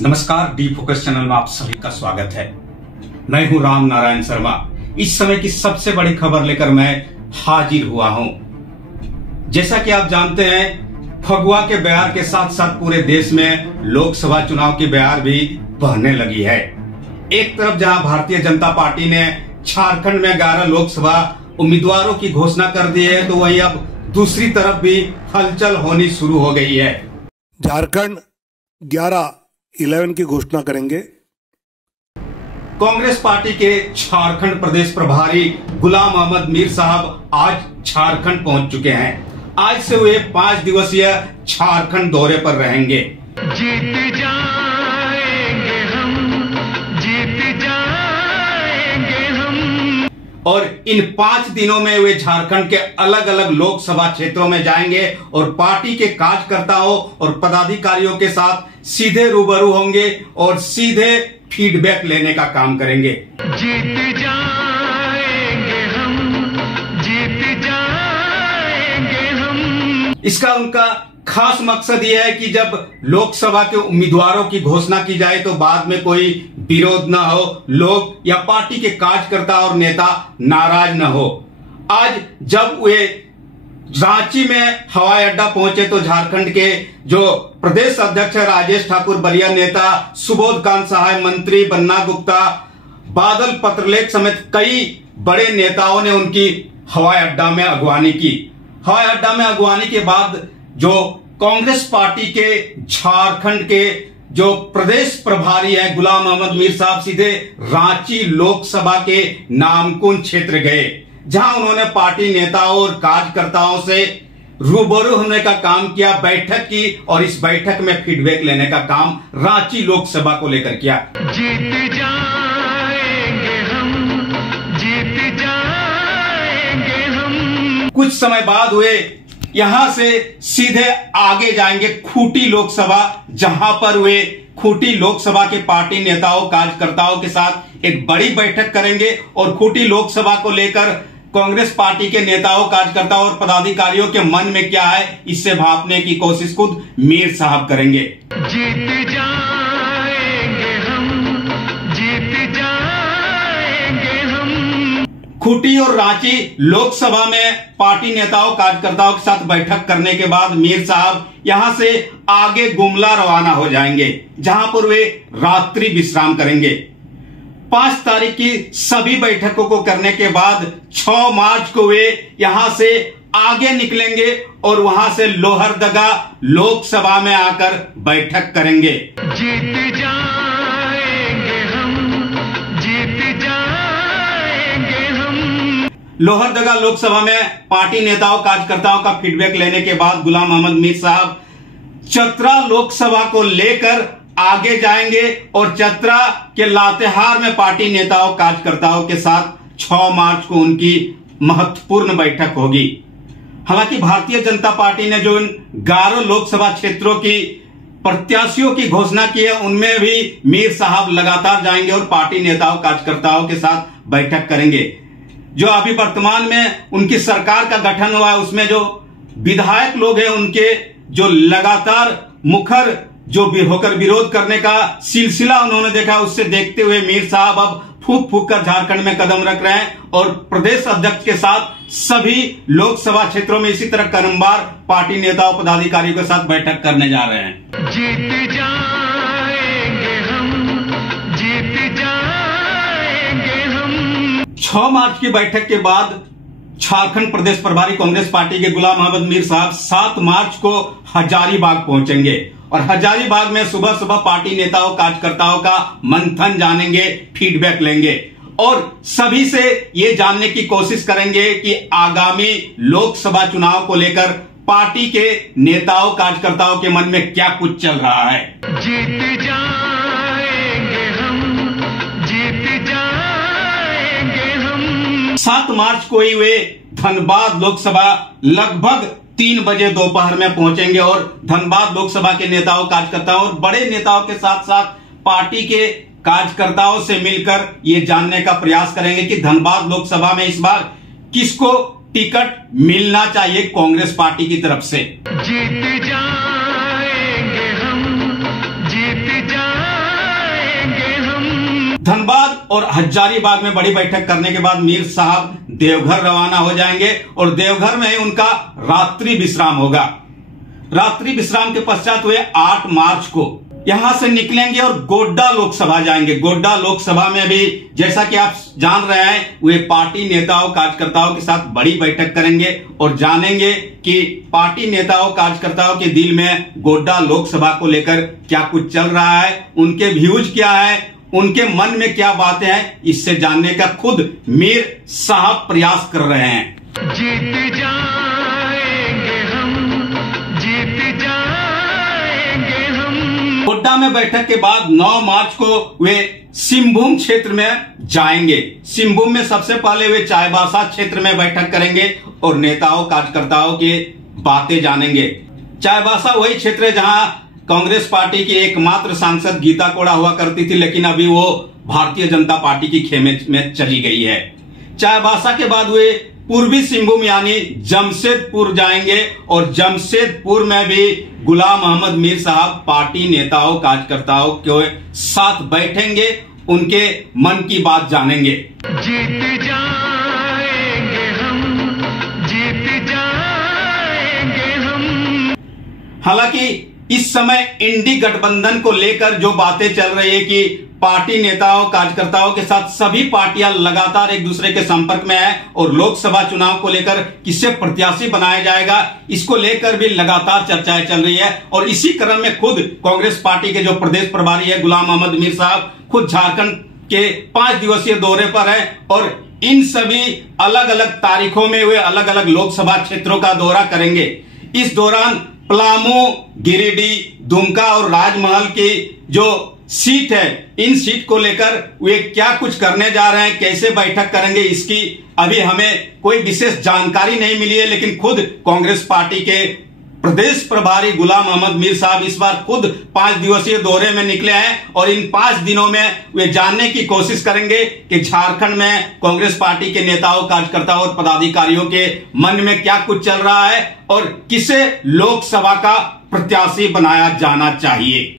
नमस्कार, D focus channel में आप सभी का स्वागत है। मैं हूं राम नारायण शर्मा। इस समय की सबसे बड़ी खबर लेकर मैं हाजिर हुआ हूं। जैसा कि आप जानते हैं, फगुआ के बयार के साथ साथ पूरे देश में लोकसभा चुनाव की बयार भी बहने लगी है। एक तरफ जहां भारतीय जनता पार्टी ने झारखंड में 11 लोकसभा उम्मीदवारों की घोषणा कर दी है, तो वही अब दूसरी तरफ भी हलचल होनी शुरू हो गई है। झारखंड 11 की घोषणा करेंगे। कांग्रेस पार्टी के झारखंड प्रदेश प्रभारी गुलाम अहमद मीर साहब आज झारखंड पहुंच चुके हैं। आज से वे 5 दिवसीय झारखंड दौरे पर रहेंगे। जीत जाएंगे हम, जीत जाएंगे हम। और इन 5 दिनों में वे झारखंड के अलग अलग लोकसभा क्षेत्रों में जाएंगे और पार्टी के कार्यकर्ताओं और पदाधिकारियों के साथ सीधे रूबरू होंगे और सीधे फीडबैक लेने का काम करेंगे। जीत जाएंगे हम, जीत जाएंगे हम। इसका उनका खास मकसद यह है कि जब लोकसभा के उम्मीदवारों की घोषणा की जाए तो बाद में कोई विरोध न हो, लोग या पार्टी के कार्यकर्ता और नेता नाराज न हो। आज जब वे रांची में हवाई अड्डा पहुंचे तो झारखंड के जो प्रदेश अध्यक्ष राजेश ठाकुर, बलिया नेता सुबोध कांत सहाय, मंत्री बन्ना गुप्ता, बादल पत्रलेख समेत कई बड़े नेताओं ने उनकी हवाई अड्डा में अगवानी की। हवाई अड्डा में अगवानी के बाद जो कांग्रेस पार्टी के झारखंड के जो प्रदेश प्रभारी हैं गुलाम अहमद मीर साहब सीधे रांची लोकसभा के नामकुन क्षेत्र गए, जहां उन्होंने पार्टी नेताओं और कार्यकर्ताओं से रूबरू होने का काम किया, बैठक की और इस बैठक में फीडबैक लेने का काम रांची लोकसभा को लेकर किया। जीत जाएंगे हम, जीत जाएंगे हम। कुछ समय बाद वे यहां से सीधे आगे जाएंगे खूंटी लोकसभा, जहां पर वे खूंटी लोकसभा के पार्टी नेताओं कार्यकर्ताओं के साथ एक बड़ी बैठक करेंगे और खूंटी लोकसभा को लेकर कांग्रेस पार्टी के नेताओं कार्यकर्ताओं और पदाधिकारियों के मन में क्या है, इससे भांपने की कोशिश खुद मीर साहब करेंगे। जीत जाएंगे हम, जीत जाएंगे हम। खूंटी और रांची लोकसभा में पार्टी नेताओं कार्यकर्ताओं के साथ बैठक करने के बाद मीर साहब यहां से आगे गुमला रवाना हो जाएंगे, जहां पर वे रात्रि विश्राम करेंगे। 5 तारीख की सभी बैठकों को करने के बाद 6 मार्च को वे यहां से आगे निकलेंगे और वहां से लोहरदगा लोकसभा में आकर बैठक करेंगे। जीत जाएंगे हम, जीत जाएंगे हम। लोहरदगा लोकसभा में पार्टी नेताओं कार्यकर्ताओं का फीडबैक लेने के बाद गुलाम अहमद मीर साहब चतरा लोकसभा को लेकर आगे जाएंगे और चतरा के लातेहार में पार्टी नेताओं कार्यकर्ताओं के साथ 6 मार्च को उनकी महत्वपूर्ण बैठक होगी। हालांकि भारतीय जनता पार्टी ने जो इन 11 लोकसभा क्षेत्रों की प्रत्याशियों की घोषणा की है, उनमें भी मीर साहब लगातार जाएंगे और पार्टी नेताओं कार्यकर्ताओं के साथ बैठक करेंगे। जो अभी वर्तमान में उनकी सरकार का गठन हुआ है, उसमें जो विधायक लोग हैं उनके जो लगातार मुखर जो भी होकर विरोध करने का सिलसिला उन्होंने देखा, उससे देखते हुए मीर साहब अब फूक फूक कर झारखंड में कदम रख रहे हैं और प्रदेश अध्यक्ष के साथ सभी लोकसभा क्षेत्रों में इसी तरह क्रमवार पार्टी नेताओं पदाधिकारियों के साथ बैठक करने जा रहे हैं। जीत जाएंगे हम, जीत जाएंगे हम। 6 मार्च की बैठक के बाद झारखंड प्रदेश प्रभारी कांग्रेस पार्टी के गुलाम अहमद मीर साहब 7 मार्च को हजारीबाग पहुंचेंगे और हजारीबाग में सुबह सुबह पार्टी नेताओं कार्यकर्ताओं का मंथन जानेंगे, फीडबैक लेंगे और सभी से ये जानने की कोशिश करेंगे कि आगामी लोकसभा चुनाव को लेकर पार्टी के नेताओं कार्यकर्ताओं के मन में क्या कुछ चल रहा है। जीत जाएंगे हम, जीत जाएंगे हम। 7 मार्च को ही वे धनबाद लोकसभा लगभग 3 बजे दोपहर में पहुंचेंगे और धनबाद लोकसभा के नेताओं कार्यकर्ताओं और बड़े नेताओं के साथ साथ पार्टी के कार्यकर्ताओं से मिलकर ये जानने का प्रयास करेंगे कि धनबाद लोकसभा में इस बार किसको टिकट मिलना चाहिए कांग्रेस पार्टी की तरफ से। जीत जाएंगे हम, जीत जाएंगे। धनबाद और हजारीबाग में बड़ी बैठक करने के बाद मीर साहब देवघर रवाना हो जाएंगे और देवघर में उनका रात्रि विश्राम होगा। रात्रि विश्राम के पश्चात वे 8 मार्च को यहां से निकलेंगे और गोड्डा लोकसभा जाएंगे। गोड्डा लोकसभा में भी जैसा कि आप जान रहे हैं, वे पार्टी नेताओं कार्यकर्ताओं के साथ बड़ी बैठक करेंगे और जानेंगे कि पार्टी नेताओं कार्यकर्ताओं के दिल में गोड्डा लोकसभा को लेकर क्या कुछ चल रहा है, उनके व्यूज क्या है, उनके मन में क्या बातें हैं। इससे जानने का खुद मीर साहब प्रयास कर रहे हैं। जीत जाएंगे हम, जीत जाएंगे हम। गोड्डा में बैठक के बाद 9 मार्च को वे सिंहभूम क्षेत्र में जाएंगे। सिंहभूम में सबसे पहले वे चाईबासा क्षेत्र में बैठक करेंगे और नेताओं कार्यकर्ताओं की बातें जानेंगे। चाईबासा वही क्षेत्र है जहां कांग्रेस पार्टी की एकमात्र सांसद गीता कोड़ा हुआ करती थी, लेकिन अभी वो भारतीय जनता पार्टी की खेमे में चली गई है। चाईबासा के बाद वे पूर्वी सिंहभूम यानी जमशेदपुर जाएंगे और जमशेदपुर में भी गुलाम अहमद मीर साहब पार्टी नेताओं कार्यकर्ताओं के साथ बैठेंगे, उनके मन की बात जानेंगे। जीत जाएंगे हम, जीत जाएंगे हम। हालांकि इस समय इंडी गठबंधन को लेकर जो बातें चल रही है कि पार्टी नेताओं कार्यकर्ताओं के साथ सभी पार्टियां लगातार एक दूसरे के संपर्क में है और लोकसभा चुनाव को लेकर किसे प्रत्याशी बनाया जाएगा, इसको लेकर भी लगातार चर्चाएं चल रही है। और इसी क्रम में खुद कांग्रेस पार्टी के जो प्रदेश प्रभारी है गुलाम अहमद मीर साहब खुद झारखंड के 5 दिवसीय दौरे पर है और इन सभी अलग अलग तारीखों में वे अलग अलग लोकसभा क्षेत्रों का दौरा करेंगे। इस दौरान पलामू, गिरिडीह, दुमका और राजमहल की जो सीट है, इन सीट को लेकर वे क्या कुछ करने जा रहे हैं, कैसे बैठक करेंगे, इसकी अभी हमें कोई विशेष जानकारी नहीं मिली है। लेकिन खुद कांग्रेस पार्टी के प्रदेश प्रभारी गुलाम अहमद मीर साहब इस बार खुद 5 दिवसीय दौरे में निकले हैं और इन 5 दिनों में वे जानने की कोशिश करेंगे कि झारखंड में कांग्रेस पार्टी के नेताओं कार्यकर्ताओं और पदाधिकारियों के मन में क्या कुछ चल रहा है और किसे लोकसभा का प्रत्याशी बनाया जाना चाहिए।